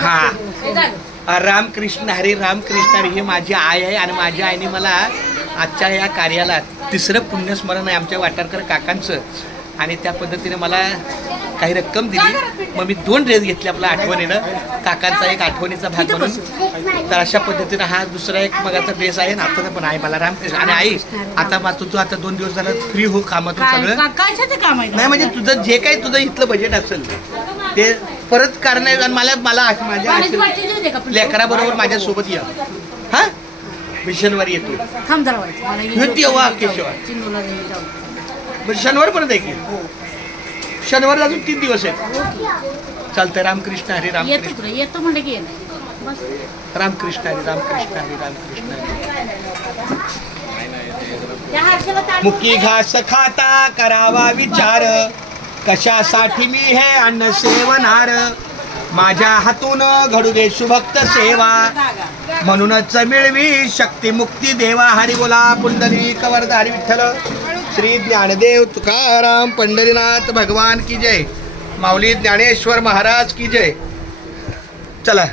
हा रामकृष्ण हरी रामकृष्ण हरी. ही माझी आई आहे आणि माझ्या आईने मला आजच्या या कार्याला तिसरं पुण्यस्मरण आहे आमच्या वाटारकर काकांचं आणि त्या पद्धतीने मला काही रक्कम दिली. मग मी 2 ड्रेस घेतले आपल्या आठवणीनं काकांचा एक आठवणीचा भाग म्हणून. तर अशा पद्धतीनं हा दुसरा एक मगाचा ड्रेस आहे नाताचा पण आहे मला रामकृष्ण. आणि आई आता मात्र तू आता 2 दिवस झालं फ्री हो कामातून सगळं नाही म्हणजे तुझं जे काही तुझं इथलं बजेट असेल ते परत करणे आणि मला माझ्या लेकराबरोबर माझ्यासोबत या. हा शनिवारी येतो तेव्हा शनिवार पर्यंत आहे की शनिवार अजून 3 दिवस आहेत. चालतंय. रामकृष्ण हरी रामकृष्ण येतो म्हणजे की रामकृष्ण हरी रामकृष्ण हरी रामकृष्ण हरी. मुकी घास खाता करावा विचार कशासाठी मी हे अन्न सेवनार माझ्या हातून घडू दे शुभक्त सेवा म्हणूनच मिळवी शक्ती मुक्ती देवा. हरी बोला पुंडलिक वरद हरी विठ्ठल श्री ज्ञानदेव तुकाराम पंढरीनाथ भगवान की जय. माऊली ज्ञानेश्वर महाराज की जय. चला.